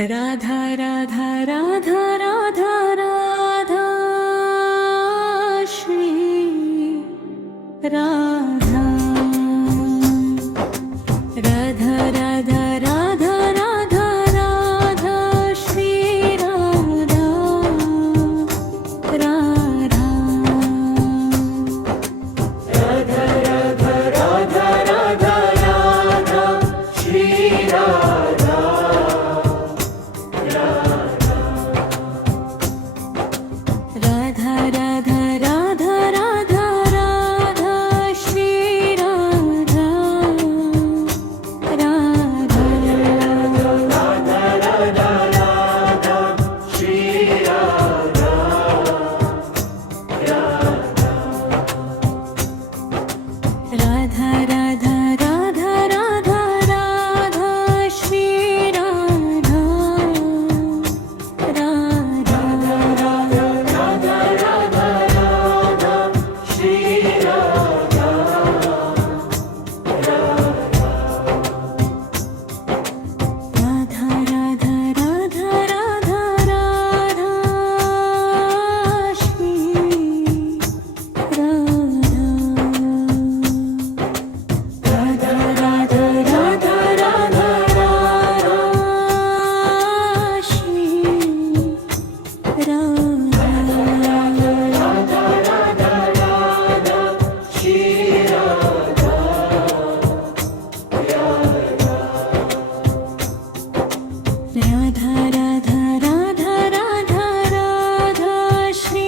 Radha Radha Radha Radha Radha Shri Radha Radha Radha Radha Radha Radha Shri Radha Radha Radha Radha Radha Radha Radha Shri Radha Radha Radha Radha Radha Radha Shri Radha Radha Radha Radha Radha Shri Radha Radha Radha Radha Radha Radha Shri Radha Radha Radha Radha Radha Radha Radha Shri Radha Radha Radha Radha Radha Radha Shri Radha Radha Radha Radha Radha Radha Shri Radha Radha Radha Radha Radha Radha Shri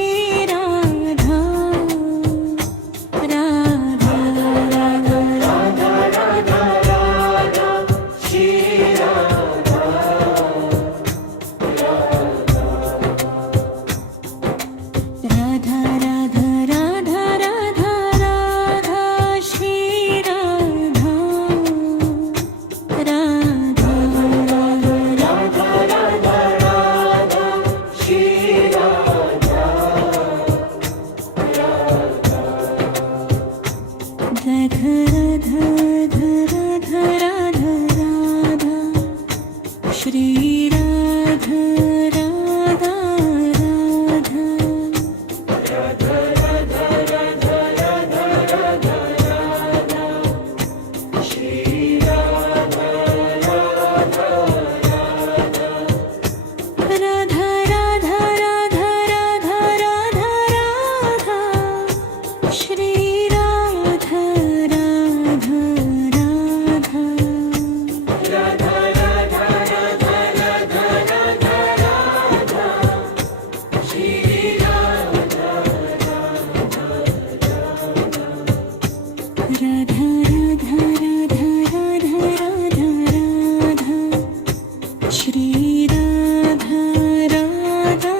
Radha Radha Radha Radha Radha Radha Shri Radha Radha Shri Radha Radha Radha Radha Radha Radha Radha Radha Radha Shri Radha Radha Radha Radha Radha Radha Radha Radha Radha Shri Radha Radha Radha Radha Radha Radha Radha Radha Radha Shri Radha Radha Radha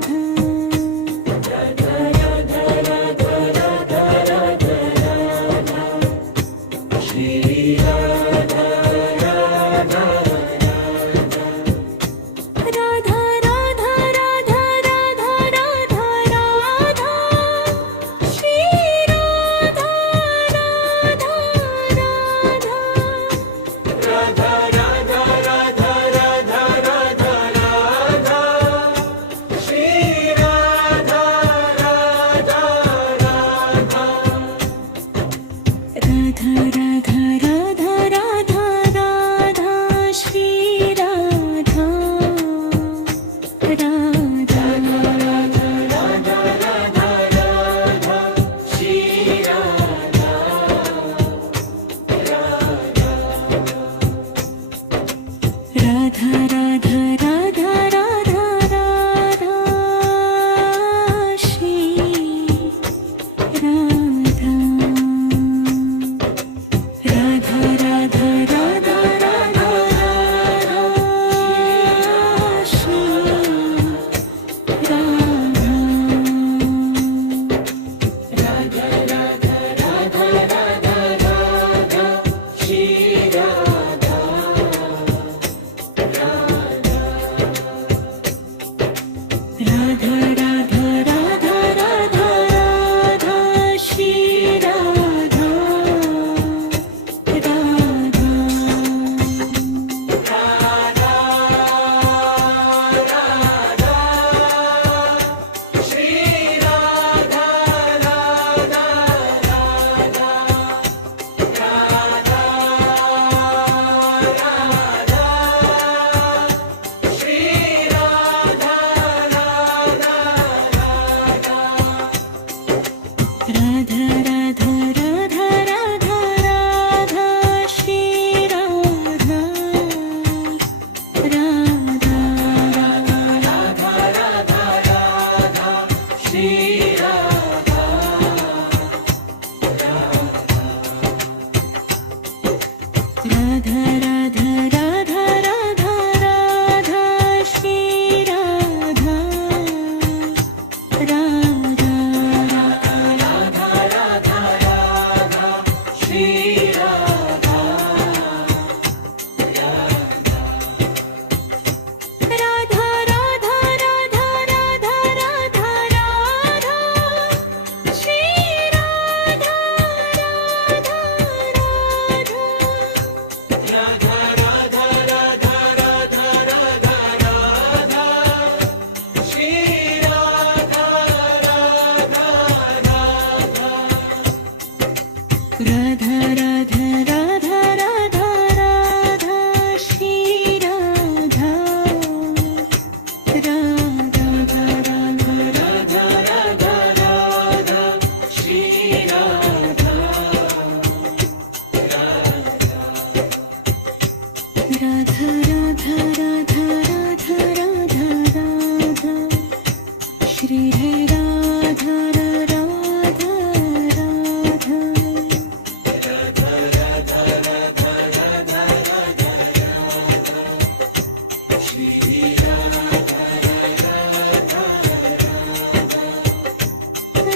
Radha Radha Radha Radha Shri Radha Radha Radha Radha Radha Radha Radha Shri Radha Radha Radha Radha Radha Radha Shri Radha Radha Radha Radha Radha Radha Shri Radha Radha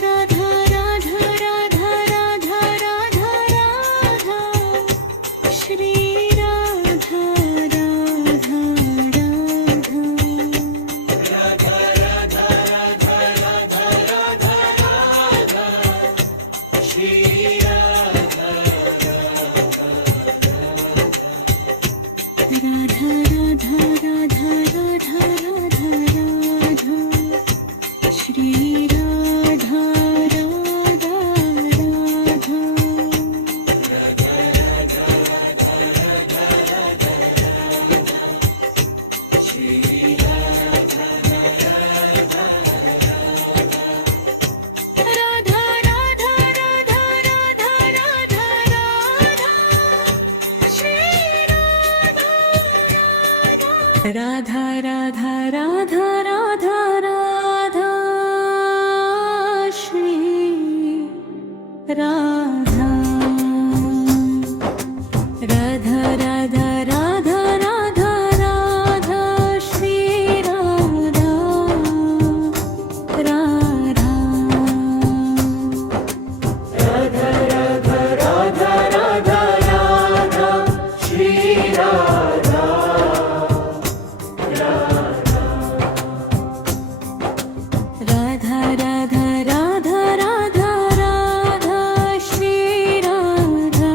Radha Radha Radha Radha Radha Radha Shri Radha Radha Radha Radha Radha Radha Radha Radha Shri Radha Radha Radha Radha Radha Radha Radha Radha Shri Radha Radha Radha Radha Radha Shri Radha Radha Radha Radha Radha Radha Shri Radha Radha Radha Radha Radha Radha Radha Shri Radha Radha Radha Radha Radha Radha Shri Radha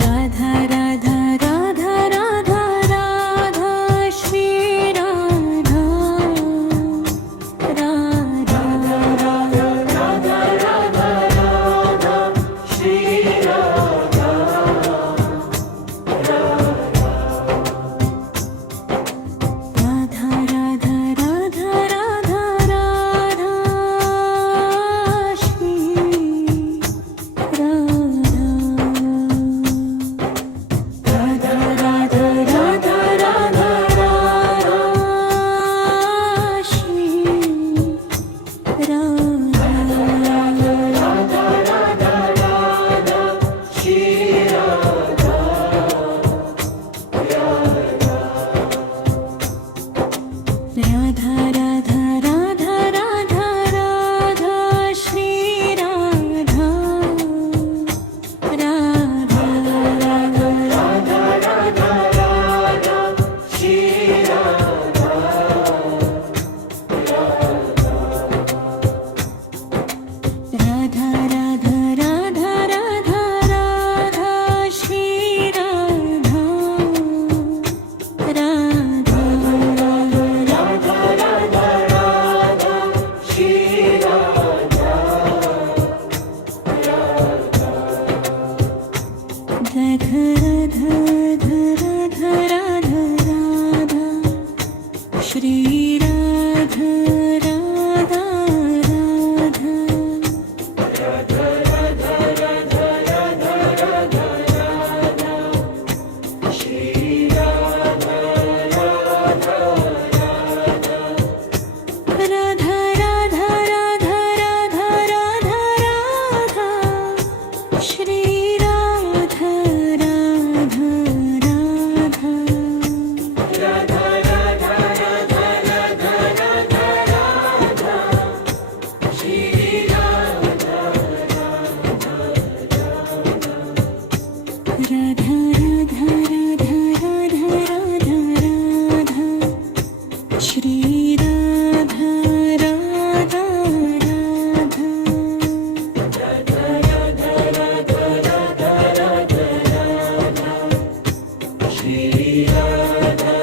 Radha Radha Radha Radha Radha Shri Radha Radha Radha Radha Radha Radha Shri Radha Radha Radha Radha Radha Shri Radha Radha Radha Radha Radha Radha Shri Radha Shri Radha Radha Radha Radha Radha Radha Radha Radha Shri Radha Radha Radha Radha Radha Radha Radha Radha Shri Radha Radha Radha Radha Radha Radha Radha Radha Shri Radha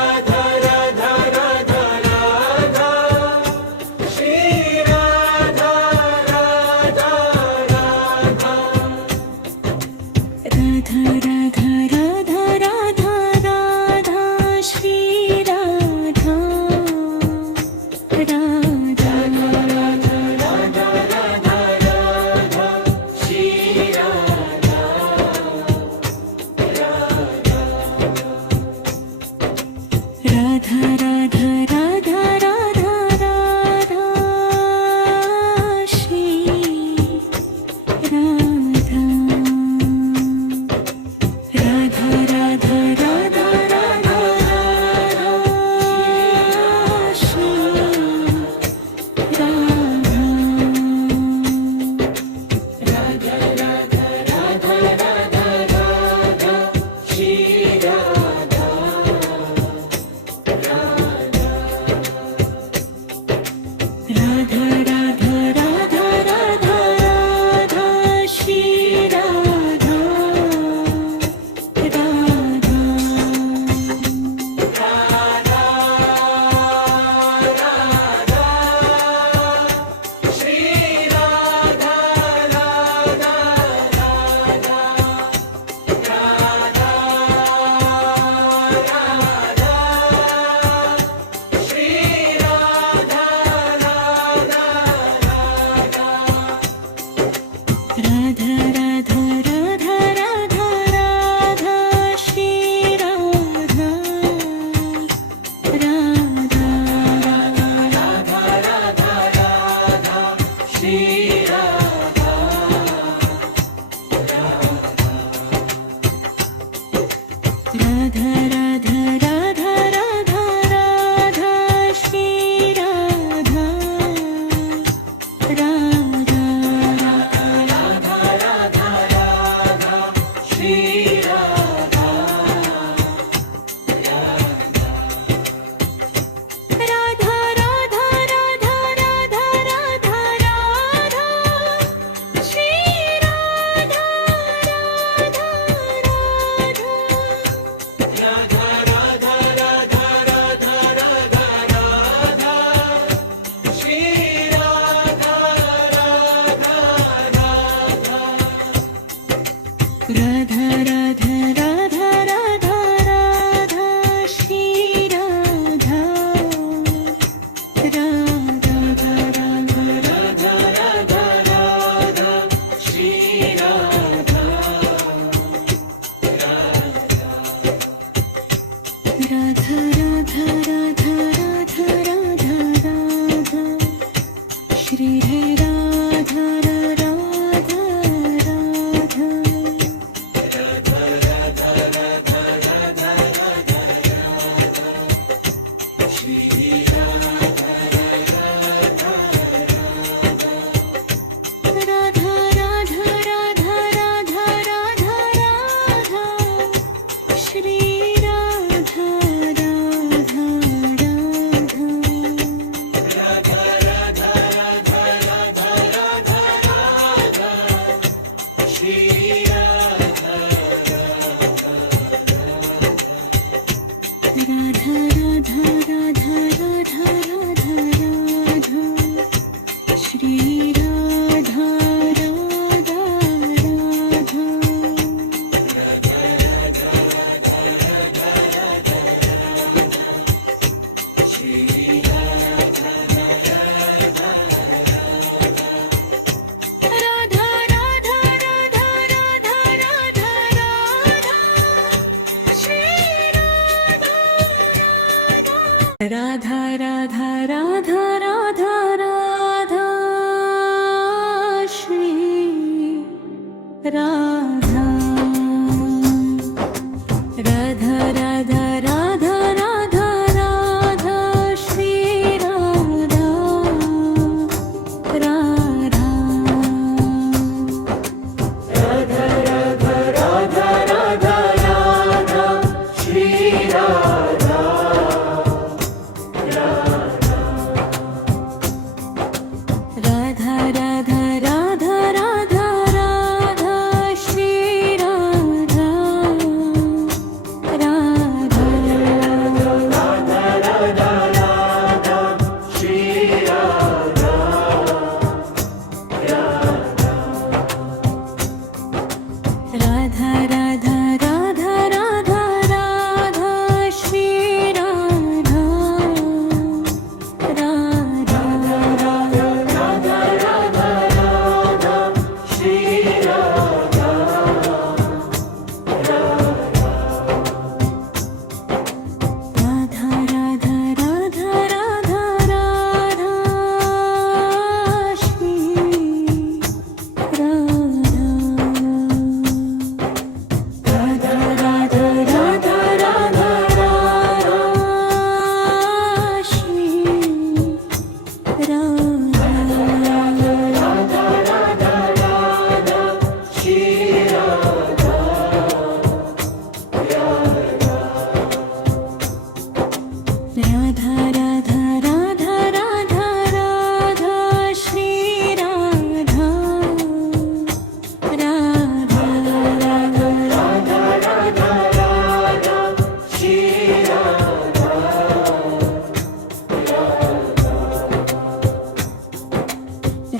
Radha Radha Radha Radha Radha Radha Radha Shri Radha Radha Radha Radha Radha Radha Shri Radha Radha Radha Radha Radha Radha Shri Radha Radha Radha Radha Radha Radha Radha Shri Radha Radha Radha Radha Radha Radha Shri Radha Radha Radha Radha Radha Shri Radha Radha Radha Radha Radha Radha Shri Radha Radha Shri Radha Radha Radha Radha Radha Radha Radha Shri Radha Radha Radha Radha Radha Radha Radha Shri Radha Radha Radha Radha Radha Radha Radha Shri Radha Radha Radha Radha Radha Radha Shri Radha Radha Radha Radha Radha Radha Radha Shri Radha Radha Radha Radha Radha Radha Radha Radha Radha Shri Radha Radha Radha Shri Radha Radha Radha Radha Radha Radha Radha Shri Radha Radha Radha Radha Radha Radha Radha Radha Shri Radha Radha Radha Radha Radha Radha Shri Radha Radha Radha Radha Radha Radha Shri Radha Radha Radha Radha Radha Radha Radha Shri Radha Radha Radha Radha Radha Radha Radha Shri Radha Radha Radha Radha Radha Radha Shri Radha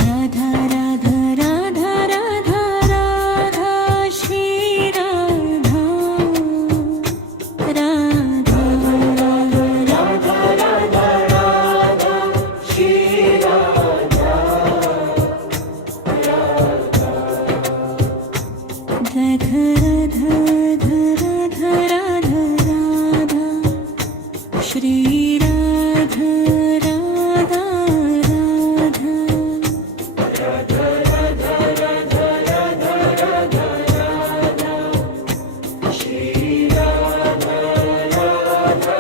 Radha Radha Radha Radha Radha Shri Radha Radha Radha Radha Radha Radha Shri Radha Radha Radha Radha Radha Shri Radha Radha Radha Radha Radha Radha Radha Radha Shri Radha Radha Radha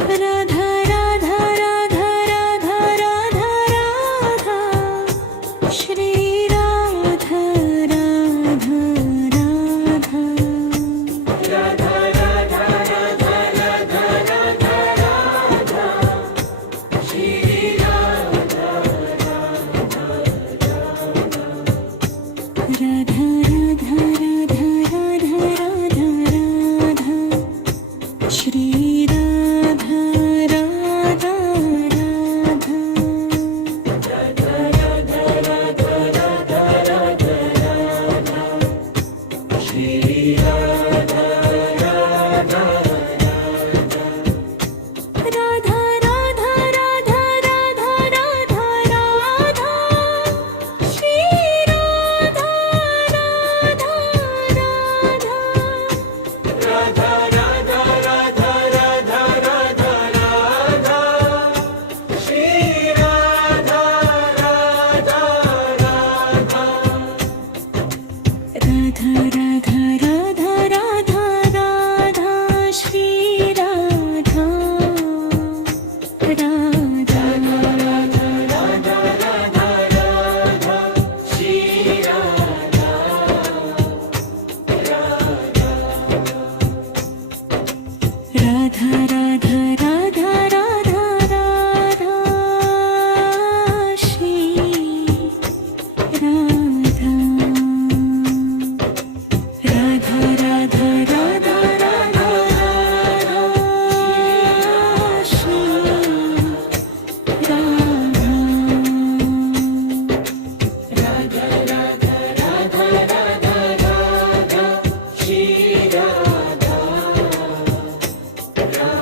Radha Radha Radha Radha Radha Radha Shri Radha Radha Radha Radha Radha Radha Radha Radha Shri Radha Radha Radha Radha Radha Radha Radha Radha Shri Radha Radha Radha Radha Radha Radha Radha Radha Shri Radha Radha Radha Radha Radha Radha Radha Radha Shri Radha Radha Radha Radha Radha Radha Radha Radha Shri Radha Radha Radha Radha Radha Radha Shri Radha Radha Radha Radha Radha Radha Shri Radha Radha Radha Radha Radha Radha Shri Radha Radha Radha Radha Radha Radha Shri Radha Radha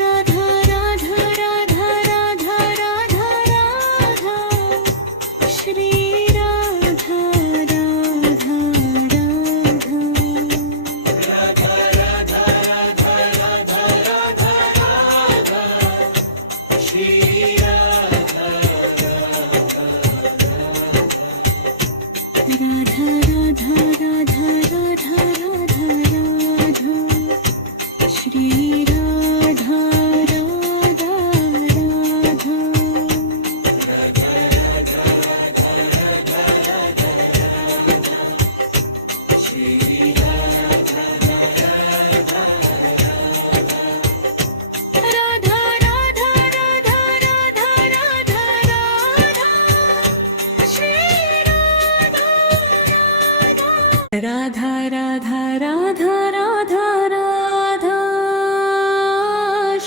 Radha Radha Radha Radha Radha Radha Shri Radha Radha Radha Radha Radha Radha Radha Radha Shri Radha Radha Radha Radha Radha Radha Radha Radha Shri Radha Radha Radha Radha Radha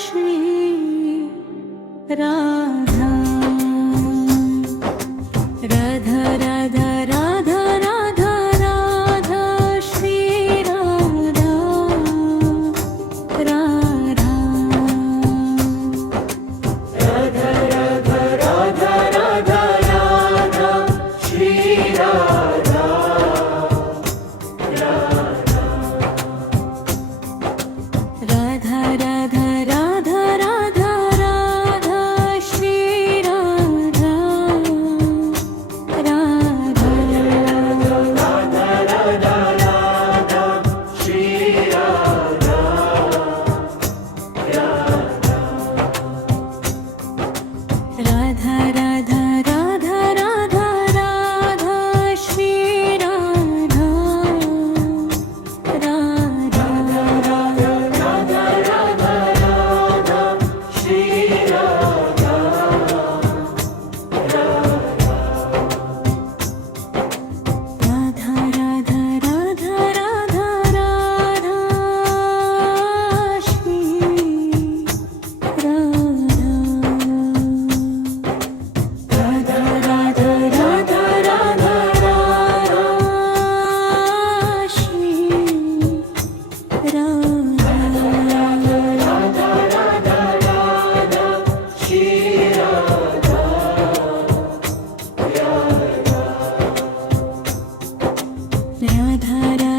Shri Radha Radha Radha Radha Radha Radha Shri Radha Radha Radha Radha Radha Radha Radha Shri Radha Radha Radha Radha Radha Radha Shri Radha Radha Radha Radha Radha Radha Shri Radha Radha Radha Radha Radha Radha Shri Radha Radha Radha Radha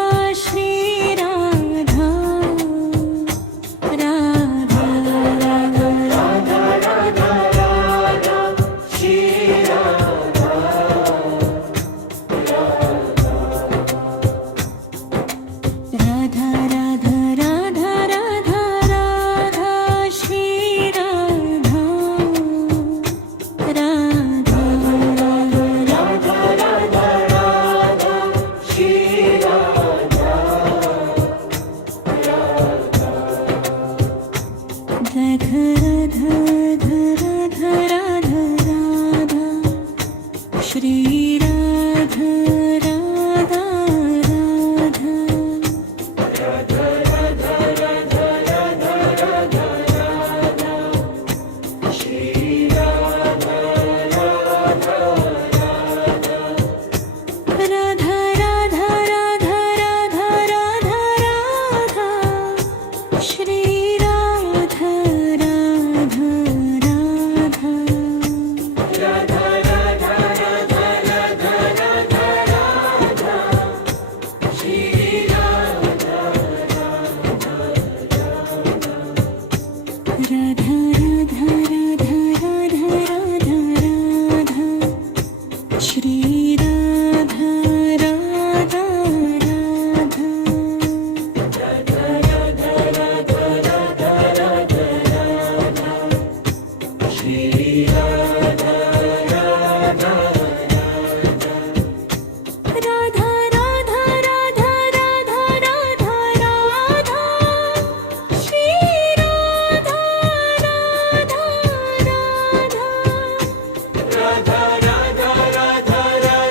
Radha Shri Radha Radha Radha Radha Radha Radha Shri Radha Shri Radha Radha Radha Radha Radha Radha Radha Radha Shri Radha Radha Radha Radha Radha Radha Radha Radha Shri Radha Radha Radha Radha Radha Radha Radha Radha Shri Radha Radha Radha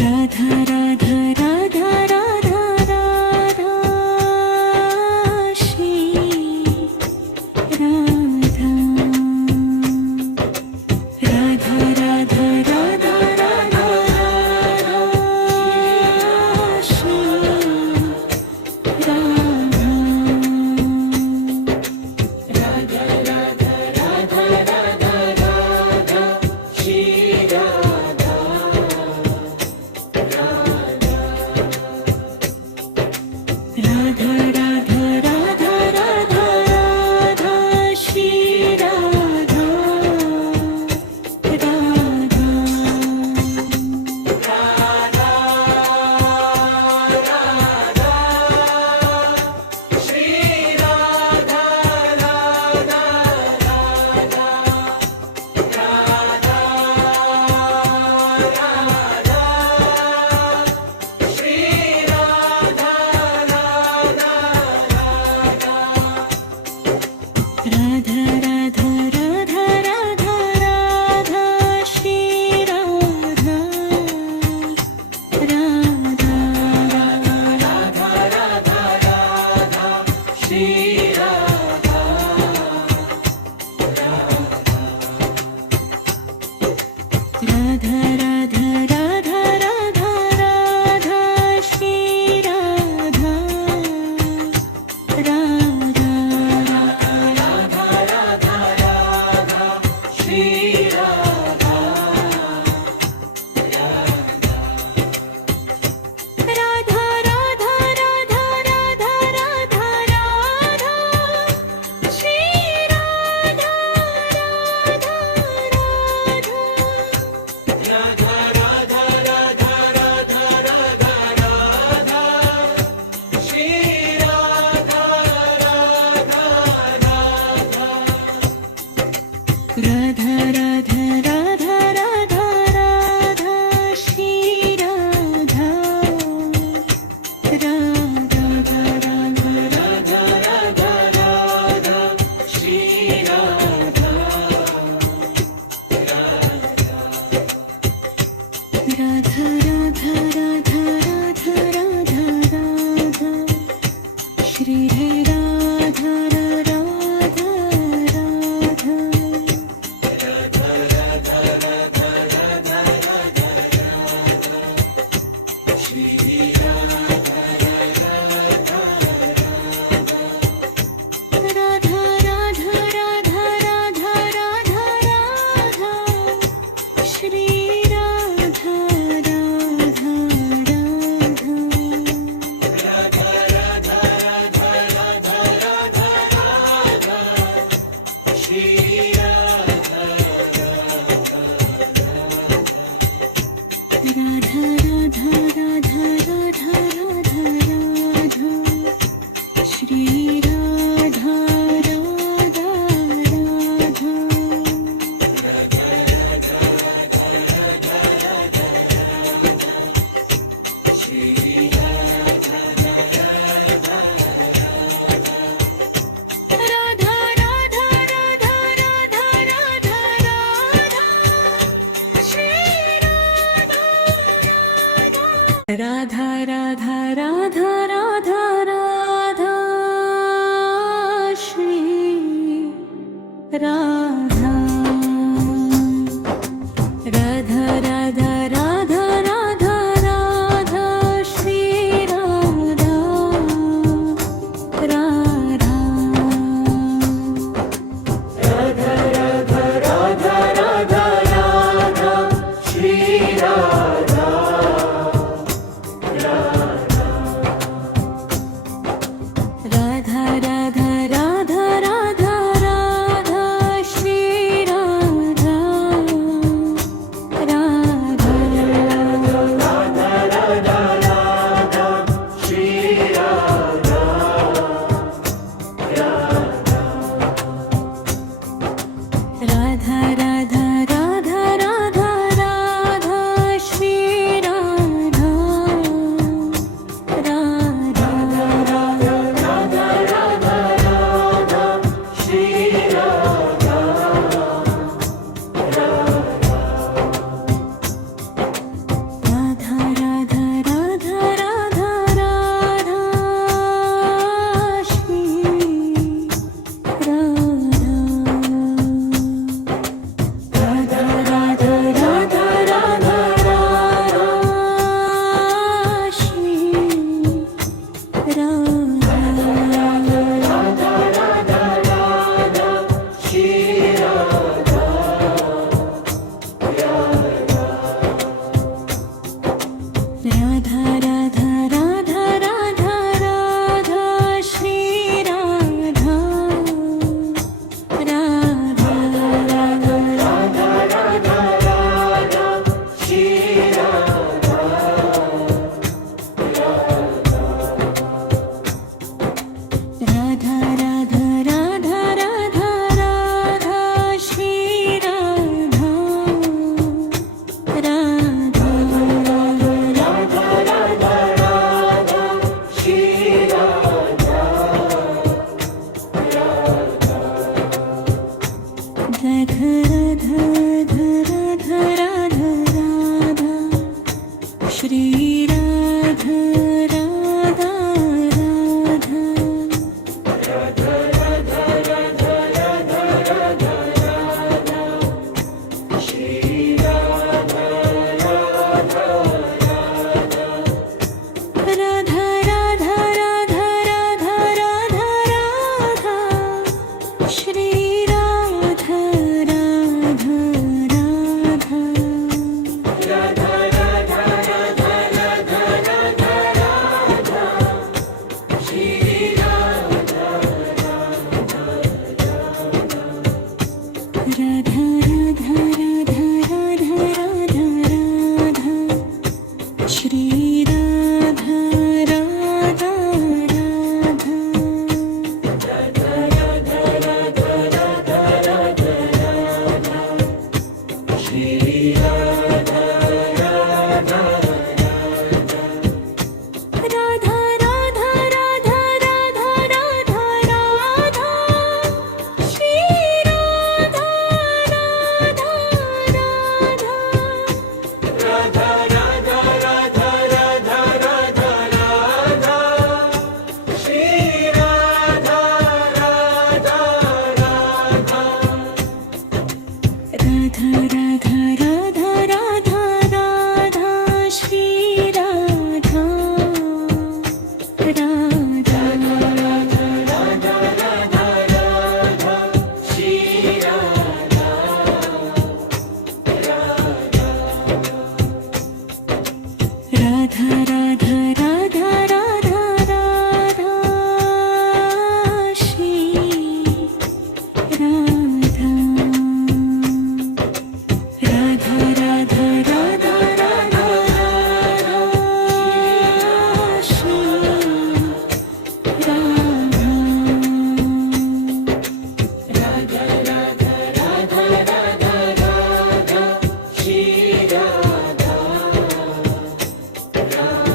Radha Radha Radha Radha Radha Shri Radha Radha Radha Radha Radha Radha Shri Radha Radha Radha Radha Radha Radha Shri Radha Radha Radha Radha Radha Radha Shri Radha Radha Radha Radha Radha Radha Shri Radha Radha Radha Radha Radha Shri Radha Radha Radha Radha Radha Radha Shri Radha Radha Shri Radha Radha Radha Radha Radha Radha Radha Shri Radha Radha Radha Radha Radha Radha Radha Shri Radha Radha Radha Radha Radha Radha Radha Shri Radha Radha Radha Radha Radha Radha Shri Radha Radha Radha Radha Radha Radha Radha Shri Radha Radha Radha Radha Radha Radha Radha Radha Radha Shri Radha Radha Radha Shri Radha Radha Radha Radha Radha Radha Radha Shri Radha Radha Radha Radha Radha Radha Radha Radha Shri Radha Radha Radha Radha Radha Radha Shri Radha Radha Radha Radha Radha Radha Shri Radha Radha Radha Radha Radha Radha Radha Shri Radha Radha Radha Radha Radha Radha Radha Shri Radha Radha Radha Radha Radha Radha Shri Radha Radha Radha Radha Radha Radha Shri Radha Radha Radha Radha Radha Shri Radha Radha Radha Radha Radha Shri Radha Radha Radha Radha Radha Radha Radha Radha Shri Radha Radha Radha Radha Radha Radha Radha Radha Radha Shri Radha Radha Radha Radha Radha Radha Radha Radha Shri Radha Radha Radha Radha Radha Radha Radha Radha Shri Radha Radha Radha Radha Radha Radha Radha Radha Shri Radha Radha Radha Radha Radha Radha Radha Radha Shri Radha Radha Radha Radha Radha Radha Radha Radha Shri Radha Radha Radha Radha Radha Radha Shri Radha Radha Radha Radha Radha Radha Shri Radha Radha Radha Radha Radha Radha Shri Radha Radha Radha Radha Radha Radha Shri Radha Radha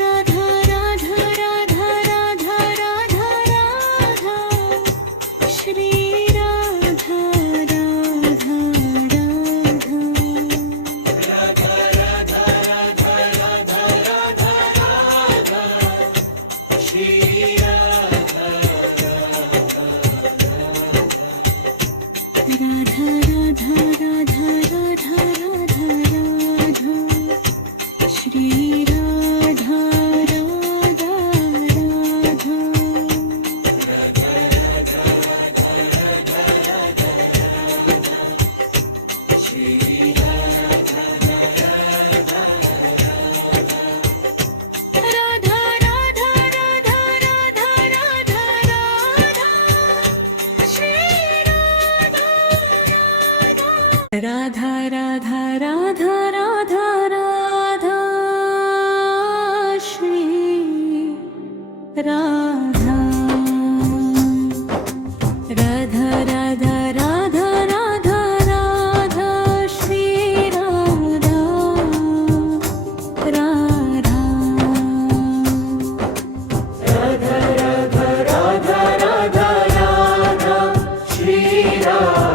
Radha Radha Radha Radha Radha Radha Shri Radha Radha Radha Radha Radha Radha Radha Radha Shri Radha Radha Radha Radha Radha Radha Radha Radha Shri Radha Radha Radha Radha Radha Shri Radha Radha Radha Radha Radha Radha Shri Radha Radha Radha Radha Radha Radha Radha Shri Radha